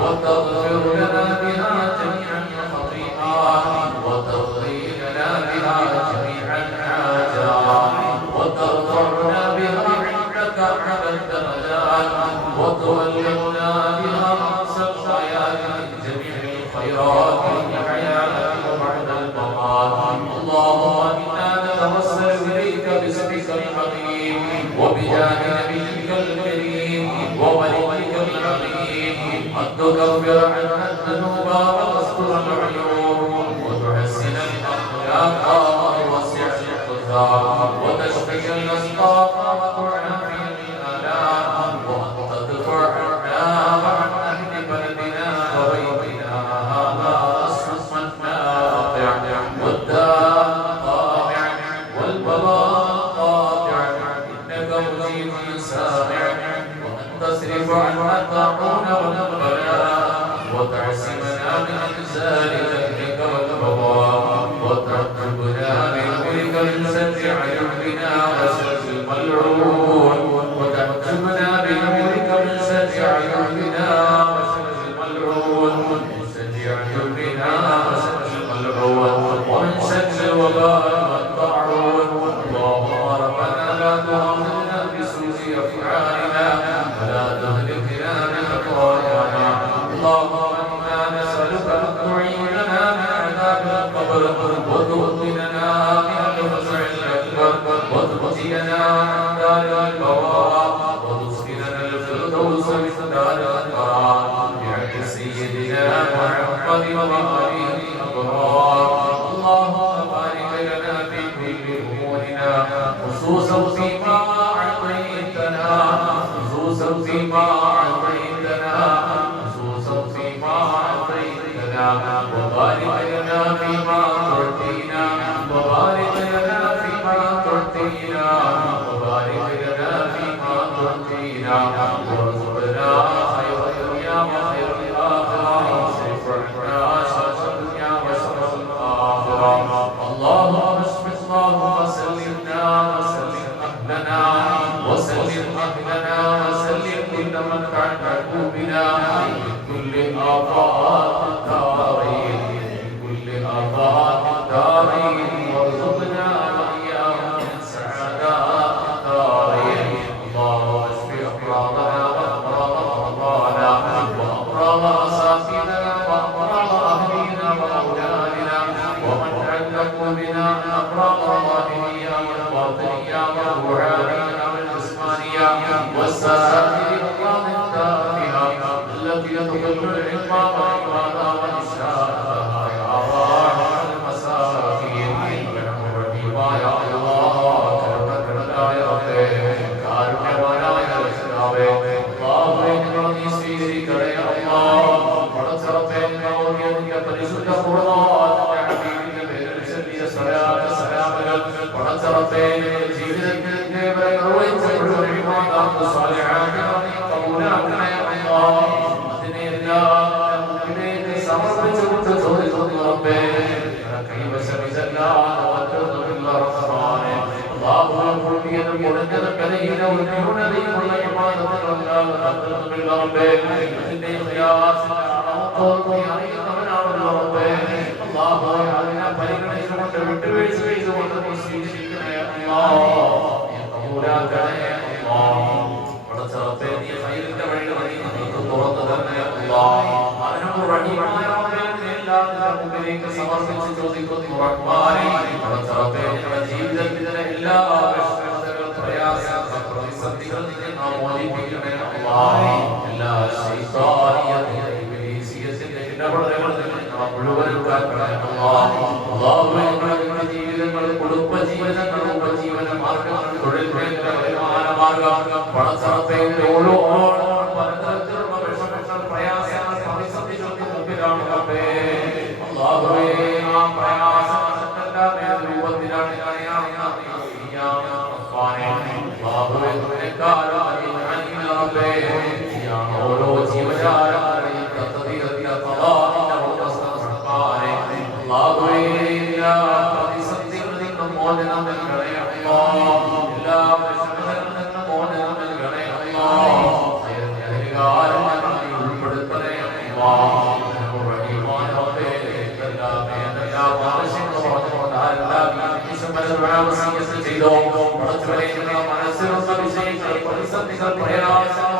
وتغفر لنا بها جميع الخطيئات وتغفر لنا بها وتغفر عنا الذنوب وتستر العيوب وتحسن الأخلاق وتوسع القدرات وتشفي الأسقاط وتعافي الآلام وأن تدفع عنا وعن أهل بلدنا وبيتنا هذا الصم الناقع والداء القاطع والبلاء القاطع إنك مجيب سامع وأن تصرف عنا الطاعون والبلاء وتعصمنا من أنزال ذنبك والبغاء وترتبنا بأمرك من شر عيوبنا وشر الملعون وتحكمنا بأمرك من شر عيوبنا وشر الملعون من شر عيوبنا وشر الملعون ومن شر الوباء والطاعون اللهم ربنا لا تؤاخذنا بسوء أفعالنا ولا تهلكنا بخطايانا اللهم إنا نسألك أن تعيننا من عذاب القبر وتؤمننا من الفزع الأكبر وتؤتينا عن دار البوار وتسكننا الفردوس من دار القرار بعهد سيدنا محمد وآله الأبرار اللهم بارك لنا في كل أمورنا خصوصا فيما أعطيتنا خصوصا فيما أعطيتنا خصوصا فيما أعطيتنا وبارك لنا فيما تعطينا وبارك لنا فيما تعطينا وبارك لنا فيما تعطينا وارزقنا خير الدنيا وخير الآخرة واصرف عنا شر الدنيا وشر الآخرة اللهم اللهم سلمنا وسلم أهلنا وسلم أهلنا وسلم كل من تعلق بنا من كل آفات الدارين من كل آفات الدارين وارزقنا وإياهم من سعادات الدارين اللهم اشف أمراضنا وأمراض مرضانا وأمراض أساتذتنا وأمراض أهلينا وأولادنا ومن تعلق بنا من أمراض الظاهرية والباطنية والروحانية والجسمانية والسائر أمراض التافهة التي تضل العلم والعبادة والإشارة يا راحم المساكين برحمتك يا الله كرمك يا رب كارمنا يا رب اللهم إني سيرك يا الله ورزقنا ورزقنا പരിശുദ്ധ ഖുർആൻ പടച്ചറപ്പേനെ ജീവിതത്തിന്റെ അതിനെല്ലാം സമർപ്പിച്ചുകൊണ്ട് ചോദിക്കുന്നു റബ്ബേ കൈവശമിതല്ലാതെ മറ്റൊന്നുമില്ല റഹ്മാനേ അല്ലാഹുവിനെ പൊളിയതും പൊളിഞ്ഞതും കലഹീനവും ന്യൂനതയുമുള്ള ഇബാദത്തുകളല്ലാതെ മറ്റൊന്നുമില്ല റബ്ബേ അതിന്റെ ഖിയാസിനെ അളവത്തോളം അറിയുന്നവനാണല്ലോ റബ്ബേ അല്ലാഹുവേ അതിനെ പരിഗണിച്ചുകൊണ്ട് വിട്ടുവീഴ്ച ചെയ്തുകൊണ്ട് നീ സ്വീകരിക്കണേ അല്ലാഹ് നീ കബൂലാക്കണേ അല്ലാഹ് പടച്ചറപ്പേ നീ ഖൈറിന്റെ വഴികൾ നീ നമുക്ക് തുറന്നു തരണേ അല്ലാഹ് അതിനോട് റഹീമായ റബ്ബേ എല്ലാം മുമ്പിലേക്ക് സമർപ്പിച്ച് ചോദിക്കുന്നു റഹ്മാനേ പടച്ചറപ്പേ ഞങ്ങളുടെ ജീവിതത്തിലെ എല്ലാ വിഷമതകളും പ്രയാസങ്ങളും പ്രതിസന്ധികളും നീ നാം മോചിപ്പിക്കണേ അല്ലാഹ് എല്ലാ ശൈത്താനിയ ഇബ്ലീസിയത്തിന്റെ ഇടപെടലുകളിൽ മുഴുവനും കാക്കണേ അല്ലാഹ് അല്ലാഹുവേ ഞങ്ങളുടെ ജീവിതങ്ങളിൽ കുടുംബ ജീവിതങ്ങളും ഉപജീവന മാർഗങ്ങളും തൊഴിൽ മേഖല വരുമാന മാർഗം പണച്ചറപ്പേ ഓരോ പലതരത്തിലുള്ള വിഷമങ്ങൾ പ്രയാസങ്ങൾ പ്രതിസന്ധികൾക്ക് മുമ്പിലാണ് റബ്ബേ അല്ലാഹുവേ ആ പ്രയാസങ്ങളെല്ലാം ഏത് രൂപത്തിലാണ് അല്ലാഹുവേ നിനക്കാരായി റബ്ബേ ഓരോ ജീവജാലങ്ങളെയും പ്രതിസന്ധികളിൽ നിന്നും മോചനം നൽകണേ എല്ലാ വിഷമങ്ങളിൽ നിന്നും മോചനം നൽകണേ അധികാരമായി ഉൾപ്പെടുത്തണേ മനസ്സിലുള്ള വിഷയങ്ങൾ പ്രതിസന്ധികൾ പ്രയാസങ്ങൾ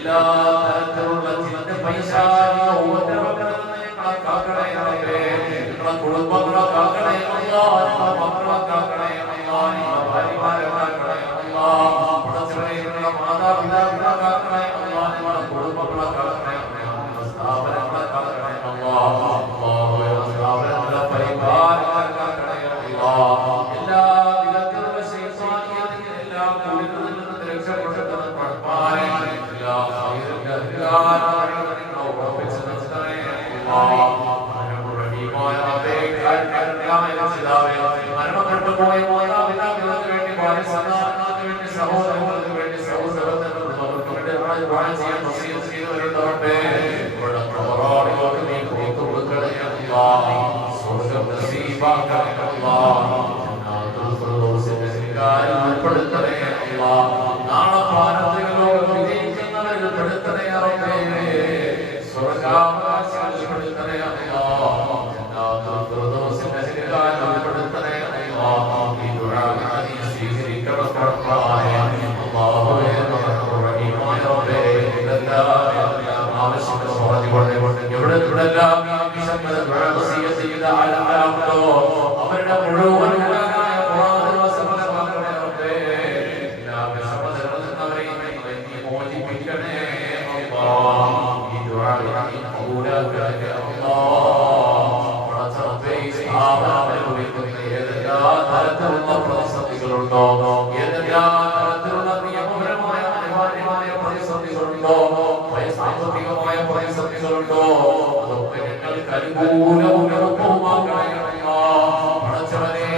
എല്ലാ തരത്തിലുള്ള ചിന്ത പൈശാചിക ഉപദ്രവങ്ങളിൽ കാക്കണേ റബ്ബേ ഞങ്ങളുടെ കുടുംബങ്ങളെ കാക്കണേ അല്ലാഹ് ഞങ്ങളുടെ മക്കളെ കാക്കണേ അല്ലാഹ് ഞങ്ങളുടെ ഭാര്യമാരെ കാക്കണേ നസീബാക്കണേ അല്ലാഹ് ജന്നാത്തുൽ ഫിർദൗസിന്റെ സിംഗാരിൽ ഉൾപ്പെടുത്തണേ അല്ലാഹ് നാളെ പാരത്രികലോകം വിജയിക്കുന്നവരിൽ പെടുത്തണേ റബ്ബേ സ്വർഗ്ഗാവകാശികളിൽ പെടുത്തണേ അല്ലാഹ് ജന്നാത്തുൽ ഫിർദൗസിന്റെ സിംഗാരിൽ ഉൾപ്പെടുത്തണേ അല്ലാഹ് ഈ ദുആ നീ സ്വീകരിക്കണം റബ്ബേ അല്ലാഹുവേ റഹീമായ റബ്ബേ ഇതെല്ലാം ആവശ്യങ്ങൾ പറഞ്ഞുകൊണ്ട് എവിടെല്ലാം വസിയത്ത് ചെയ്ത ആളുകളുണ്ടോ അവരുടെ മുഴുവൻ മോചിപ്പിക്കണേ ഈ ദുആ ഖബൂലാക്കണേ തരത്തിലുള്ള പ്രതിസന്ധികളുണ്ടോ ഏതെല്ലാം തരത്തിലുള്ള നിയമപരമായ അനിവാര്യമായ പ്രതിസന്ധികളുണ്ടോ സാമ്പത്തികമായ പ്രതിസന്ധികളുണ്ടോ അതൊക്കെ ഞങ്ങൾക്ക് അനുകൂലവും എളുപ്പവുമാക്കണേ പടച്ചവനെ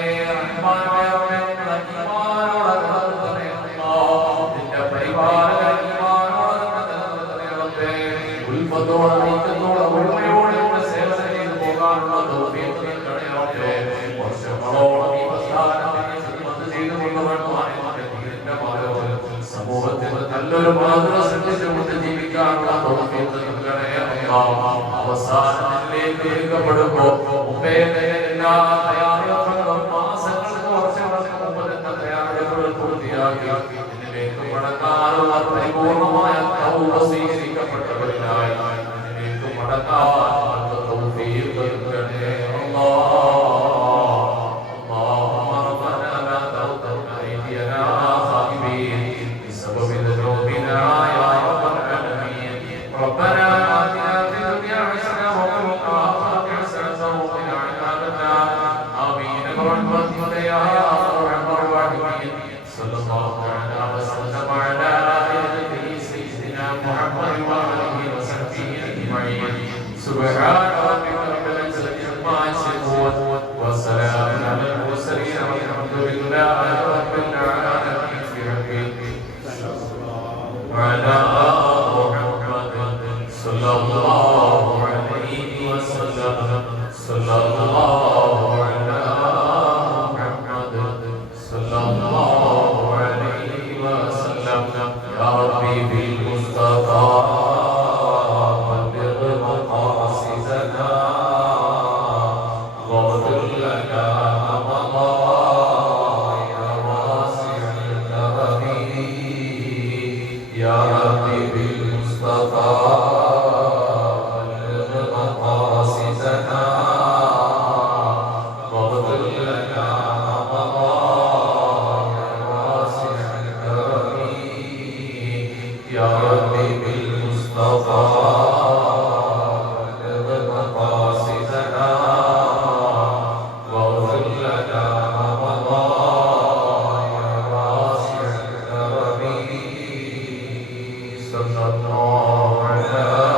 നിന്റെ പരിപാലക ഉൽപ്പത്തോടെ നീക്കത്തോടെ ഉണ്മയോടെ സേവനം ചെയ്തു പോകാനുള്ള തൗഫീഖ് നൽകണേ വർഷങ്ങളോളം ഈ പ്രസ്ഥാനത്തിന് സമൂഹത്തിൽ നല്ലൊരു മാതൃക സൃഷ്ടിച്ചുകൊണ്ട് ജീവിക്കാനുള്ള തൗഫീഖ് നൽകണേ അവസാനത്തിലേക്ക് ഒരുക്കപ്പെടുമ്പോൾ മുമ്പേ എല്ലാ തയ്യാറെടുപ്പുകളും മാസങ്ങൾക്ക് വർഷങ്ങൾക്ക് മുമ്പ് തന്നെ തയ്യാറെടുപ്പുകൾ പൂർത്തിയാക്കി ഇതിലേക്ക് മടങ്ങാനുള്ള പരിപൂർണമായ തൗബ സ്വീകരിക്കപ്പെട്ടവരിലായി ഇതിലേക്ക് മടങ്ങാൻ തൗഫീഖ് നൽകണേ سبحان ربك رب العزة عما يصفون وسلام على المرسلين والحمد لله رب العالمين وعلى محمد صلى الله عليه وسلم صلى الله على محمد صلى الله عليه وسلم يا ربي بالمصطفى صلى الله عليه